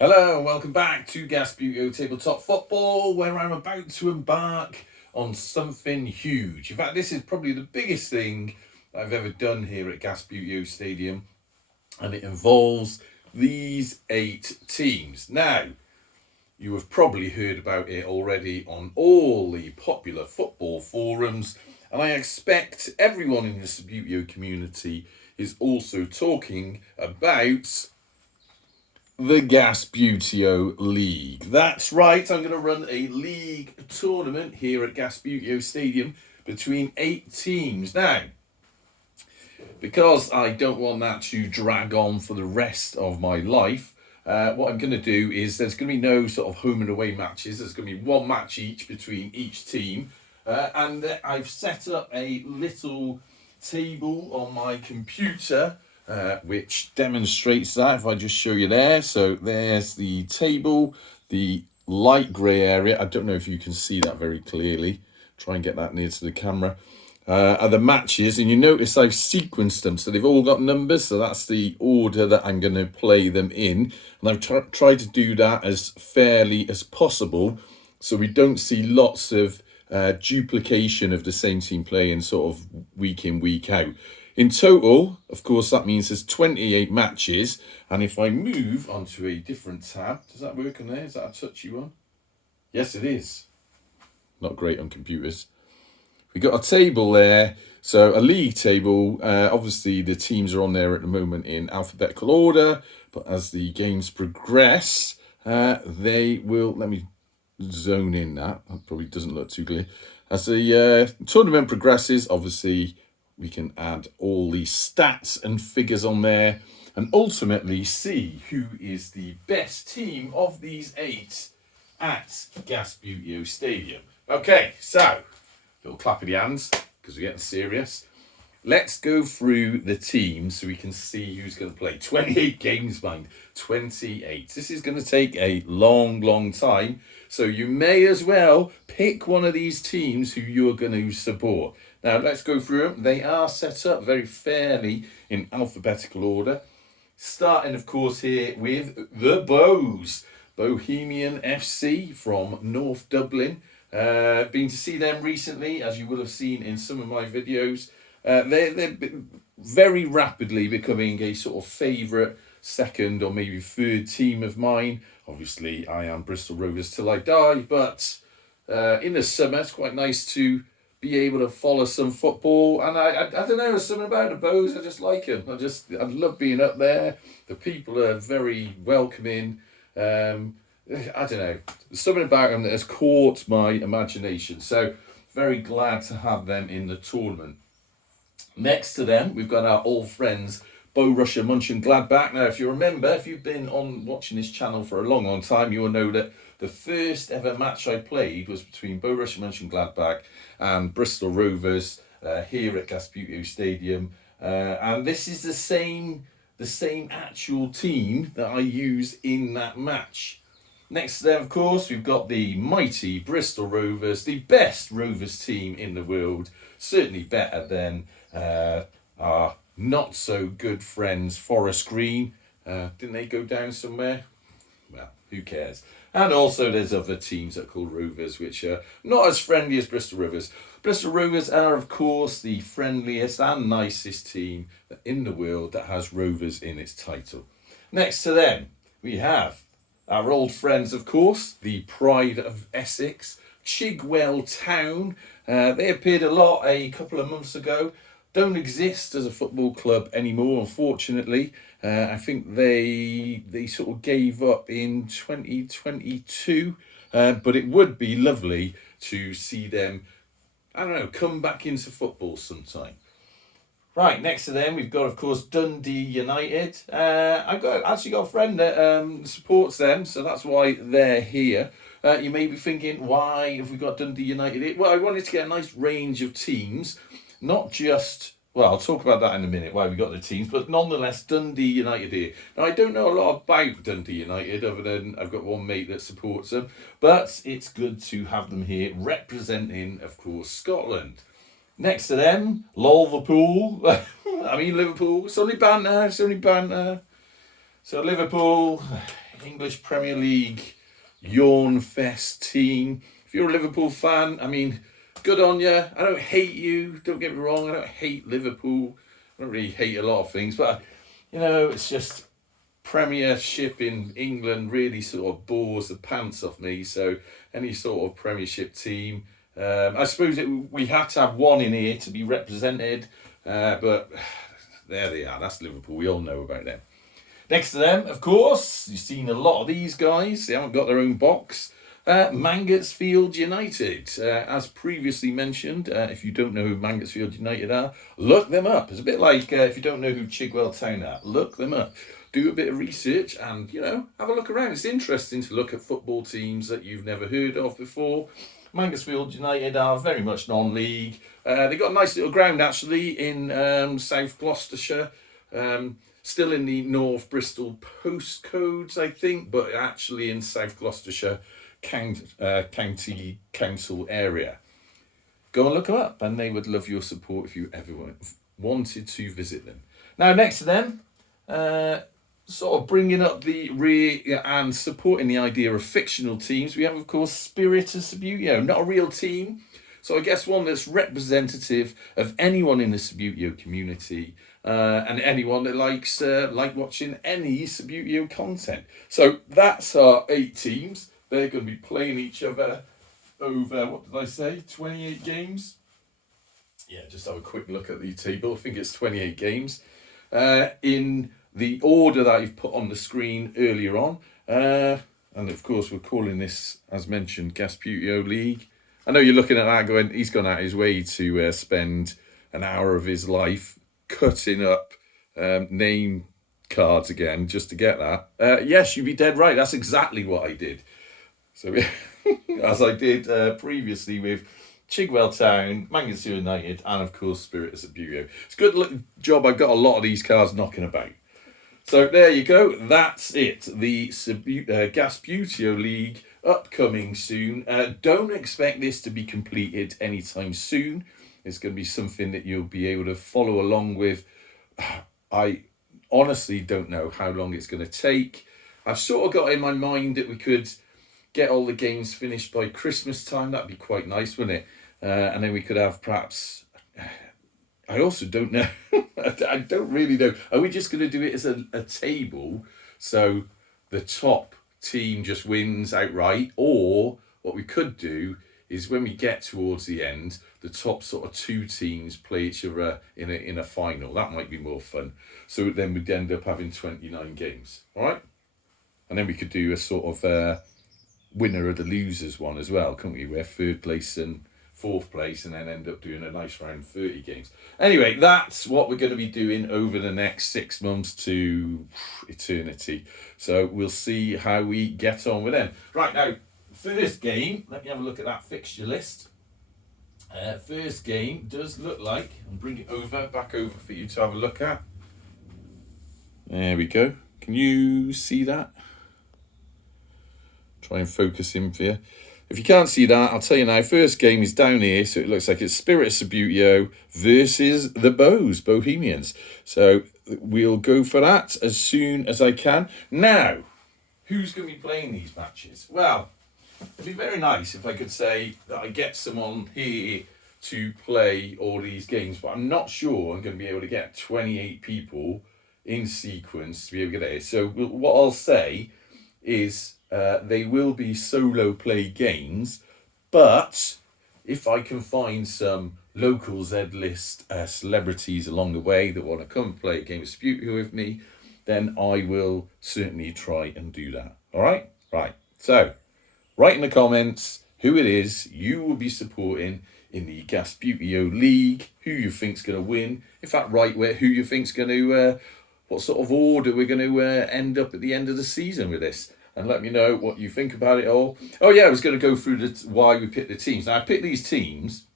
Hello and welcome back to Gasbbuteo Tabletop Football, where I'm about to embark on something huge. In fact, this is probably the biggest thing I've ever done here at Gasbbuteo Stadium, and it involves these 8 teams. Now, you have probably heard about it already on all the popular football forums, and I expect everyone in the Gasbbuteo community is also talking about the Gasbbuteo League. That's right, I'm going to run a league tournament here at Gasbbuteo Stadium between 8 teams. Now, because I don't want that to drag on for the rest of my life, what I'm going to do is there's going to be no sort of home and away matches. There's going to be one match each between each team. And I've set up a little table on my computer which demonstrates that. If I just show you there, so there's the table, the light grey area. I don't know if you can see that very clearly. Try and get that near to the camera. Are the matches, and you notice I've sequenced them, so they've all got numbers, so that's the order that I'm going to play them in, and I've tried to do that as fairly as possible so we don't see lots of duplication of the same team playing sort of week in, week out. In total, of course, that means there's 28 matches. And if I move onto a different tab, does that work on there? Is that a touchy one? Yes, it is. Not great on computers. We've got a table there. So a league table. Obviously, the teams are on there at the moment in alphabetical order. But as the games progress, they will... Let me zone in that. That probably doesn't look too clear. As the tournament progresses, obviously, we can add all the stats and figures on there and ultimately see who is the best team of these 8 at Gasbbuteo Stadium. Okay, so, little clap of the hands because we're getting serious. Let's go through the teams so we can see who's going to play. 28 games, mind. 28. This is going to take a long time. So you may as well pick one of these teams who you're going to support. Now, let's go through them. They are set up very fairly in alphabetical order. Starting, of course, here with the Bows. Bohemian FC from North Dublin. Been to see them recently, as you will have seen in some of my videos. They're very rapidly becoming a sort of favourite second or maybe third team of mine. Obviously, I am Bristol Rovers till I die, but in the summer, it's quite nice to be able to follow some football. And I don't know, there's something about the Bows, I just like them. I love being up there. The people are very welcoming. I don't know, there's something about them that has caught my imagination. So, very glad to have them in the tournament. Next to them, we've got our old friends, Borussia Mönchengladbach. Now, if you remember, if you've been on watching this channel for a long time, you will know that the first ever match I played was between Borussia Mönchengladbach and Bristol Rovers here at Gasbbuteo Stadium. And this is the same actual team that I used in that match. Next to them, of course, we've got the mighty Bristol Rovers, the best Rovers team in the world. Certainly better than our not so good friends Forest Green. Didn't they go down somewhere? Well, who cares? And also there's other teams that are called Rovers, which are not as friendly as Bristol Rovers. Bristol Rovers are, of course, the friendliest and nicest team in the world that has Rovers in its title. Next to them, we have our old friends, of course, the pride of Essex, Chigwell Town. They appeared a lot a couple of months ago. Don't exist as a football club anymore, unfortunately. I think they sort of gave up in 2022. But it would be lovely to see them, I don't know, come back into football sometime. Right, next to them, we've got, of course, Dundee United. I've actually got a friend that supports them, so that's why they're here. You may be thinking, why have we got Dundee United here? Well, I wanted to get a nice range of teams, not just... Well, I'll talk about that in a minute, why we got the teams, but nonetheless, Dundee United here. Now, I don't know a lot about Dundee United, other than I've got one mate that supports them, but it's good to have them here, representing, of course, Scotland. Next to them, Liverpool. Liverpool. It's only banter. So Liverpool, English Premier League yawn fest team. If you're a Liverpool fan, I mean, good on you. I don't hate you. Don't get me wrong. I don't hate Liverpool. I don't really hate a lot of things, but it's just Premiership in England really sort of bores the pants off me. So any sort of Premiership team, I suppose we had to have one in here to be represented, but there they are. That's Liverpool. We all know about them. Next to them, of course, you've seen a lot of these guys. They haven't got their own box. Mangotsfield United, as previously mentioned, if you don't know who Mangotsfield United are, look them up. It's a bit like if you don't know who Chigwell Town are, look them up. Do a bit of research and, have a look around. It's interesting to look at football teams that you've never heard of before. Mangotsfield United are very much non-league. They've got a nice little ground, actually, in South Gloucestershire. Still in the North Bristol postcodes, I think, but actually in South Gloucestershire County Council area. Go and look them up, and they would love your support if you ever wanted to visit them. Now, next to them, sort of bringing up the rear and supporting the idea of fictional teams, we have, of course, Spirit of Sabuteo, not a real team. So I guess one that's representative of anyone in the Sabuteo community and anyone that likes watching any Sabuteo content. So that's our 8 teams. They're going to be playing each other over, what did I say, 28 games? Yeah, just have a quick look at the table. I think it's 28 games. In the order that I've put on the screen earlier on. And of course, we're calling this, as mentioned, Gasbbuteo League. I know you're looking at that going, he's gone out his way to spend an hour of his life cutting up name cards again just to get that. Yes, you'd be dead right. That's exactly what I did. So, as I did previously with Chigwell Town, Mangotsfield United, and of course Spirit of Sabuteo. It's a good job I've got a lot of these cards knocking about. So there you go. That's it. The Gasbbuteo League upcoming soon. Don't expect this to be completed anytime soon. It's going to be something that you'll be able to follow along with. I honestly don't know how long it's going to take. I've sort of got in my mind that we could get all the games finished by Christmas time. That'd be quite nice, wouldn't it? And then we could have perhaps... I also don't know. I don't really know. Are we just going to do it as a table so the top team just wins outright? Or what we could do is when we get towards the end, the top sort of 2 teams play each other in a final. That might be more fun. So then we'd end up having 29 games. All right? And then we could do a sort of winner of the losers one as well, couldn't we? Where 3rd place and 4th place, and then end up doing a nice round 30 games. Anyway, that's what we're going to be doing over the next 6 months to eternity. So we'll see how we get on with them. Right, now, first game, let me have a look at that fixture list. First game does look like, and bring it back over for you to have a look at. There we go. Can you see that? Try and focus in for you. If you can't see that, I'll tell you now, first game is down here, so it looks like it's Spirit of Sabuteo versus the Bohemians. So we'll go for that as soon as I can. Now, who's going to be playing these matches? Well, it'd be very nice if I could say that I get someone here to play all these games, but I'm not sure I'm going to be able to get 28 people in sequence to be able to get it. So what I'll say is... they will be solo play games, but if I can find some local Z-list celebrities along the way that want to come play a game of Sabuteo with me, then I will certainly try and do that. All right? Right. So, write in the comments who it is you will be supporting in the Gasbbuteo League, who you think's going to win. In fact, write who you think's going to, what sort of order we're going to end up at the end of the season with this. And let me know what you think about it all. Oh yeah, I was going to go through why we picked the teams. Now I picked these teams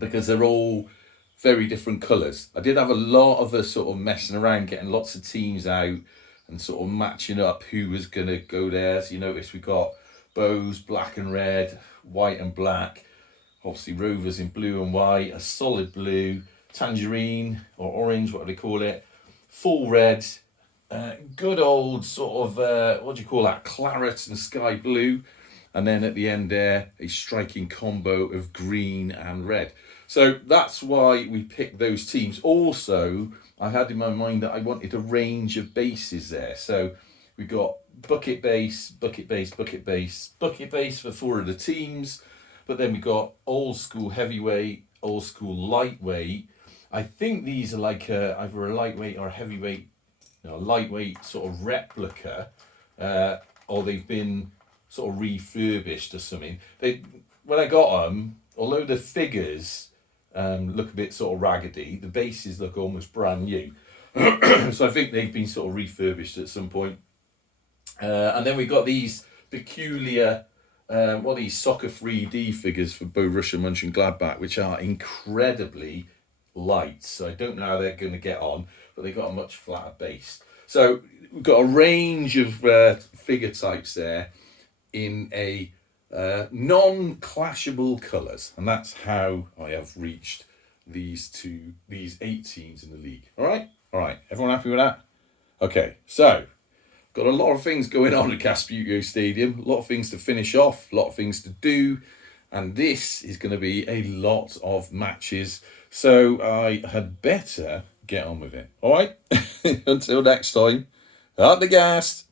because they're all very different colours. I did have a lot of us sort of messing around, getting lots of teams out and sort of matching up who was going to go there. So you notice we got Bows, black and red, white and black. Obviously Rovers in blue and white, a solid blue, tangerine or orange, what do they call it? Full red, good old sort of, what do you call that, claret and sky blue. And then at the end there, a striking combo of green and red. So that's why we picked those teams. Also, I had in my mind that I wanted a range of bases there. So we got bucket base, bucket base, bucket base, bucket base for 4 of the teams. But then we got old school heavyweight, old school lightweight. I think these are like either a lightweight or a heavyweight, lightweight sort of replica, or they've been sort of refurbished or something. When I got them, although the figures look a bit sort of raggedy, the bases look almost brand new. So I think they've been sort of refurbished at some point. And then we got these peculiar, these soccer 3D figures for Borussia Mönchengladbach, which are incredibly light. So I don't know how they're going to get on, but they've got a much flatter base. So we've got a range of figure types there in a non-clashable colours, and that's how I have reached these 8 teams in the league. All right, everyone happy with that? Okay, so got a lot of things going on at Gasbbuteo Stadium, a lot of things to finish off, a lot of things to do, and this is going to be a lot of matches, so I had better get on with it. All right, until next time, up the gas.